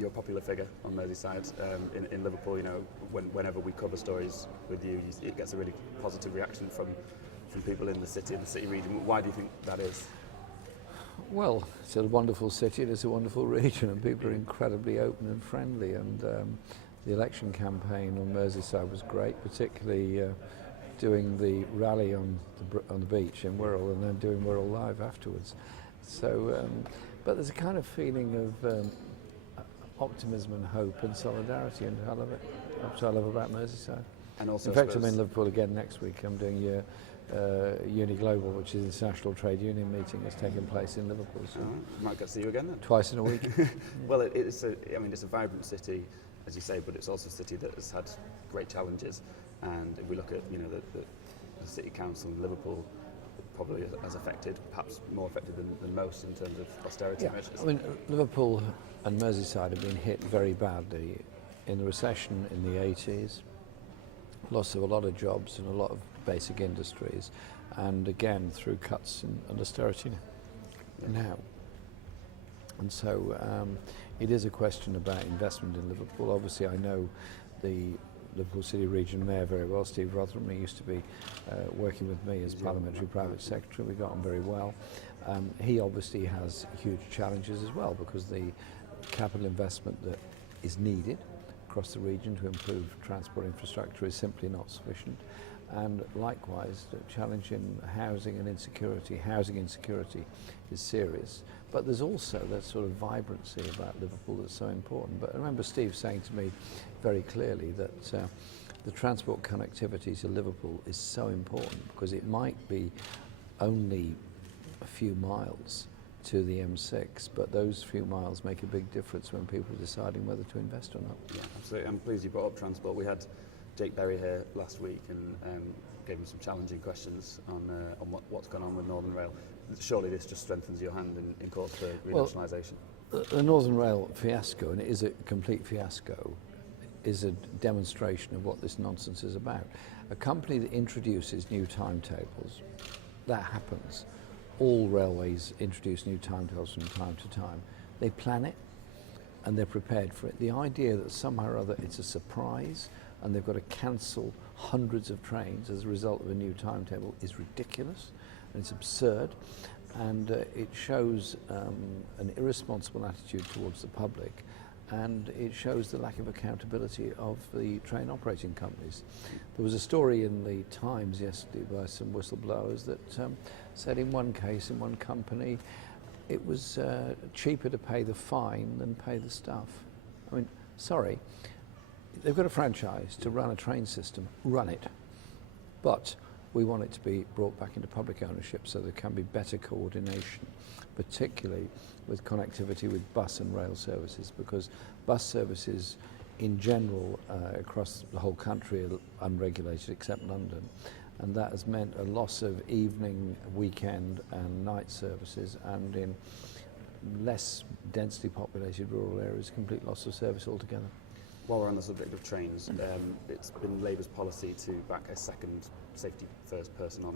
you're a popular figure on Merseyside in Liverpool. You know, whenever we cover stories with you, it gets a really positive reaction from people in the city and the city region. Why do you think that is? Well, it's a wonderful city, it's a wonderful region, and people are incredibly open and friendly. And the election campaign on Merseyside was great, particularly doing the rally on the beach in Wirral and then doing Wirral Live afterwards. So, but there's a kind of feeling of optimism and hope and solidarity, and I love it. That's what I love about Merseyside. And also, in fact, I'm in Liverpool again next week. I'm doing Uni Global, which is the International Trade Union meeting that's taking place in Liverpool. So might get to see you again then. Twice in a week. Well, it's a vibrant city, as you say, but it's also a city that has had great challenges. And if we look at the city council in Liverpool, probably as affected, perhaps more affected than most in terms of austerity measures. I mean, Liverpool and Merseyside have been hit very badly in the recession in the 80s. Loss of a lot of jobs in a lot of basic industries, and again through cuts and austerity now. And so it is a question about investment in Liverpool. Obviously, I know the Liverpool City Region Mayor very well. Steve Rotherham, he used to be working with me as Parliamentary Private Secretary. We got on very well. He obviously has huge challenges as well, because the capital investment that is needed across the region to improve transport infrastructure is simply not sufficient. And likewise, the challenge in housing and insecurity. Housing insecurity is serious, but there's also that sort of vibrancy about Liverpool that's so important. But I remember Steve saying to me very clearly that the transport connectivity to Liverpool is so important, because it might be only a few miles to the M6, but those few miles make a big difference when people are deciding whether to invest or not. Yeah, absolutely. I'm pleased you brought up transport. We had Jake Berry here last week and gave him some challenging questions on what's gone on with Northern Rail. Surely this just strengthens your hand in court for renationalisation. Well, the Northern Rail fiasco, and it is a complete fiasco, is a demonstration of what this nonsense is about. A company that introduces new timetables, that happens. All railways introduce new timetables from time to time. They plan it and they're prepared for it. The idea that somehow or other it's a surprise and they've got to cancel hundreds of trains as a result of a new timetable is ridiculous, and it's absurd, and it shows an irresponsible attitude towards the public, and it shows the lack of accountability of the train operating companies. There was a story in the Times yesterday by some whistleblowers that said in one case, in one company, it was cheaper to pay the fine than pay the staff. I mean, sorry, they've got a franchise to run a train system, run it. But we want it to be brought back into public ownership so there can be better coordination, particularly with connectivity with bus and rail services, because bus services in general across the whole country are unregulated except London, and that has meant a loss of evening, weekend and night services, and in less densely populated rural areas, complete loss of service altogether. While we're on the subject of trains, it's been Labour's policy to back a second safety first person on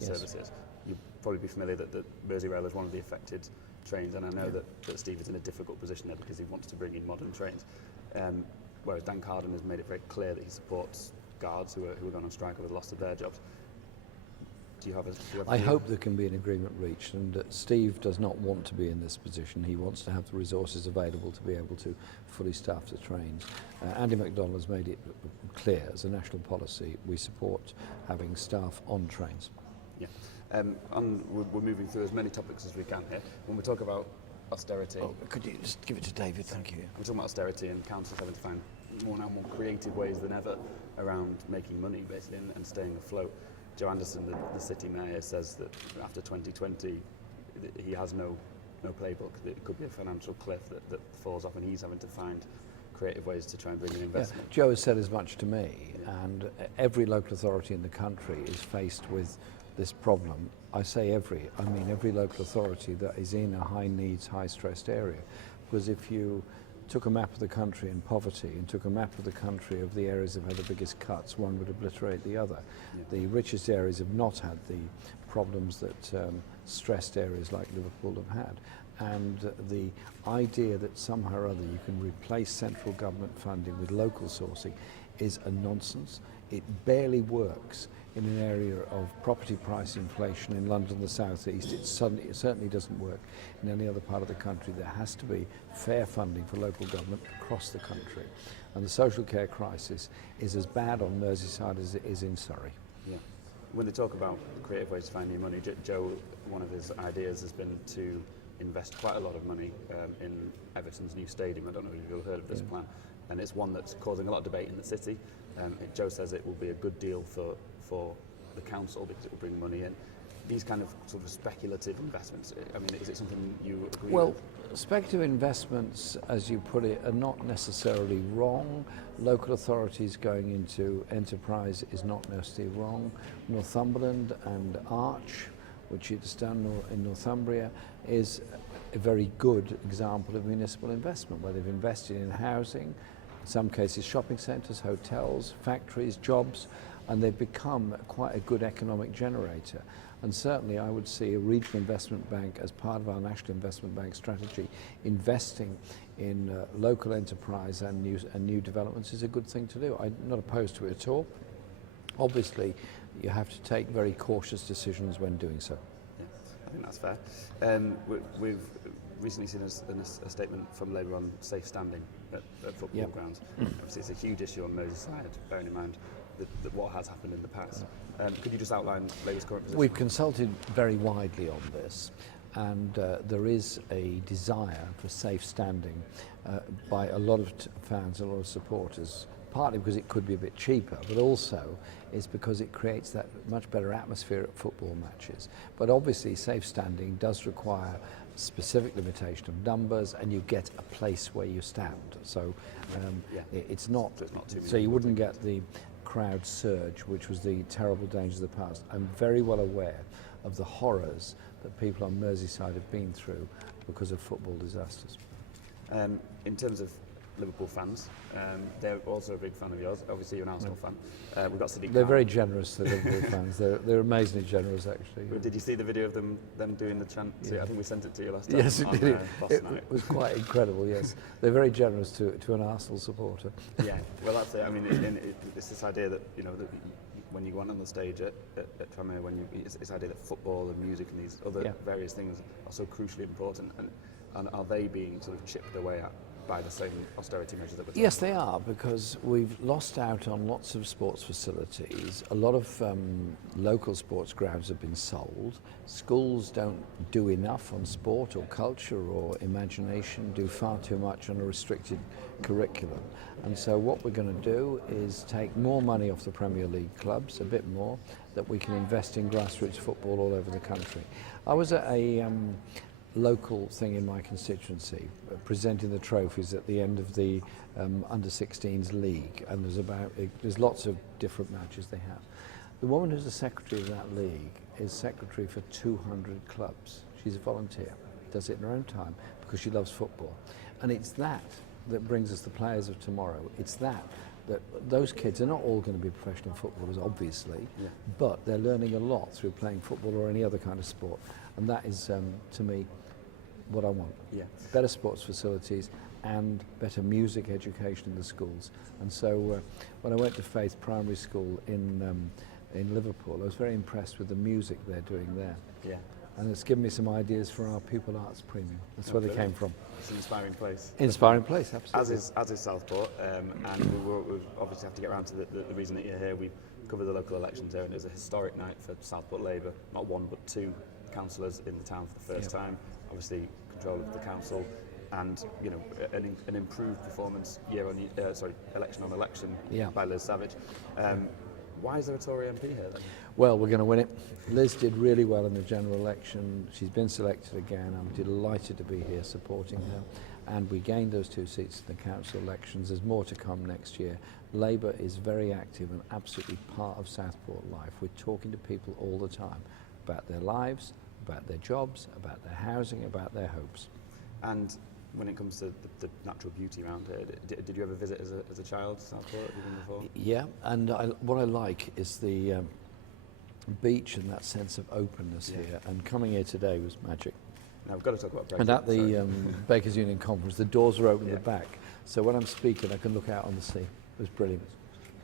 services. You'll probably be familiar that Merseyrail is one of the affected trains, and I know that Steve is in a difficult position there because he wants to bring in modern trains, whereas Dan Carden has made it very clear that he supports guards who are going on strike over the loss of their jobs. I hope there can be an agreement reached, and Steve does not want to be in this position. He wants to have the resources available to be able to fully staff the trains. Andy MacDonald has made it clear as a national policy we support having staff on trains. Yeah, we're moving through as many topics as we can here. When we talk about austerity... Oh, could you just give it to David? Thank you. We're talking about austerity and councils having to find more creative ways than ever around making money, basically, and staying afloat. Joe Anderson, the city mayor, says that after 2020 he has no playbook. It could be a financial cliff that falls off, and he's having to find creative ways to try and bring in investment. Yeah, Joe has said as much to me, and every local authority in the country is faced with this problem. I say I mean every local authority that is in a high needs, high stressed area. Because if you took a map of the country in poverty and took a map of the country of the areas that have had the biggest cuts, one would obliterate the other. Yeah. The richest areas have not had the problems that stressed areas like Liverpool have had. and the idea that somehow or other you can replace central government funding with local sourcing is a nonsense. It barely works in an area of property price inflation in London, the South East. It certainly doesn't work in any other part of the country. There has to be fair funding for local government across the country. And the social care crisis is as bad on Merseyside as it is in Surrey. Yeah. When they talk about creative ways to find new money, Joe, one of his ideas has been to invest quite a lot of money in Everton's new stadium. I don't know if you've heard of this plan. And it's one that's causing a lot of debate in the city. Joe says it will be a good deal for the council because it will bring money in. These kind of sort of speculative investments, I mean, is it something you agree with? Speculative investments, as you put it, are not necessarily wrong. Local authorities going into enterprise is not necessarily wrong. Northumberland and Arch, which is done in Northumbria, is a very good example of municipal investment, where they've invested in housing, in some cases shopping centres, hotels, factories, jobs, and they've become quite a good economic generator. And certainly I would see a regional investment bank as part of our national investment bank strategy. Investing in local enterprise and new developments is a good thing to do. I'm not opposed to it at all. Obviously, you have to take very cautious decisions when doing so. Yeah, I think that's fair. We've recently seen a statement from Labour on safe standing at football grounds. Obviously, it's a huge issue on Merseyside, bearing in mind what has happened in the past. Could you just outline Labour's current position? We've consulted very widely on this, and there is a desire for safe standing by a lot of fans, a lot of supporters, partly because it could be a bit cheaper, but also is because it creates that much better atmosphere at football matches. But obviously safe standing does require specific limitation of numbers, and you get a place where you stand. So it's not so you wouldn't get the crowd surge, which was the terrible dangers of the past. I'm very well aware of the horrors that people on Merseyside have been through because of football disasters. In terms of Liverpool fans, they're also a big fan of yours. Obviously, you're an Arsenal fan. We've got Sadiq They're Khan. very generous, the Liverpool fans. They're amazingly generous, actually. Did you see the video of them doing the chant? I think we sent it to you last time. Yes, it did. Last night. It was quite incredible, yes. They're very generous to an Arsenal supporter. Yeah, well, that's it. I mean, it's this idea that, that when you go on the stage at Tranmere, it's this idea that football and music and these other various things are so crucially important, and are they being sort of chipped away at by the same austerity measures that we're talking Yes, they are, because we've lost out on lots of sports facilities. A lot of local sports grounds have been sold. Schools don't do enough on sport or culture or imagination, do far too much on a restricted curriculum. And so what we're going to do is take more money off the Premier League clubs, a bit more, that we can invest in grassroots football all over the country. I was at a local thing in my constituency, presenting the trophies at the end of the under-16s league, and there's lots of different matches they have. The woman who's the secretary of that league is secretary for 200 clubs. She's a volunteer, does it in her own time because she loves football, and it's that brings us the players of tomorrow. It's that those kids are not all going to be professional footballers, obviously, but they're learning a lot through playing football or any other kind of sport, and that is, to me, what I want. Yeah. Better sports facilities and better music education in the schools. And so when I went to Faith Primary School in Liverpool, I was very impressed with the music they're doing there. Yeah. And it's given me some ideas for our Pupil Arts Premium. That's where they came from. It's an inspiring place. Inspiring place, absolutely. As is Southport, and we obviously have to get around to the reason that you're here. We covered the local elections here, and it was a historic night for Southport Labour. Not one, but two councillors in the town for the first time. Obviously, control of the council, and an improved performance election on election by Liz Savage. Why is there a Tory MP here then? Well, we're going to win it. Liz did really well in the general election. She's been selected again. I'm delighted to be here supporting her. And we gained those 2 seats in the council elections. There's more to come next year. Labour is very active and absolutely part of Southport life. We're talking to people all the time about their lives, about their jobs, about their housing, about their hopes. And when it comes to the natural beauty around here, did you ever visit as a child, Southport? Have you been before? Yeah, and what I like is the beach and that sense of openness here, and coming here today was magic. Now we've got to talk about Brexit. And at the sorry. Bakers Union conference, the doors are open Yeah. at the back. So when I'm speaking, I can look out on the sea. It was brilliant.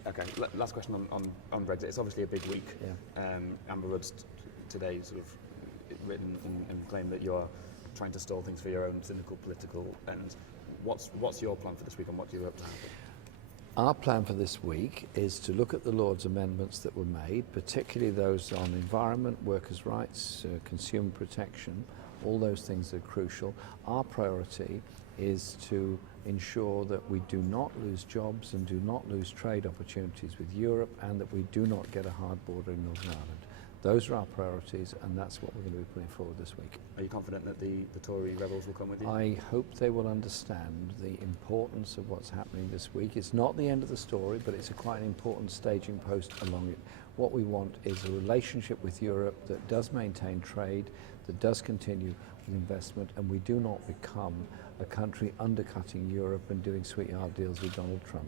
Okay, last question on Brexit. It's obviously a big week. Yeah. Amber Rudd's today sort of written and claimed that you are trying to stall things for your own cynical political end. What's your plan for this week and what do you hope to happen? Our plan for this week is to look at the Lord's amendments that were made, particularly those on environment, workers' rights, consumer protection, all those things are crucial. Our priority is to ensure that we do not lose jobs and do not lose trade opportunities with Europe, and that we do not get a hard border in Northern Ireland. Those are our priorities, and that's what we're going to be putting forward this week. Are you confident that the Tory rebels will come with you? I hope they will understand the importance of what's happening this week. It's not the end of the story, but it's quite an important staging post along it. What we want is a relationship with Europe that does maintain trade, that does continue with investment, and we do not become a country undercutting Europe and doing sweetheart deals with Donald Trump.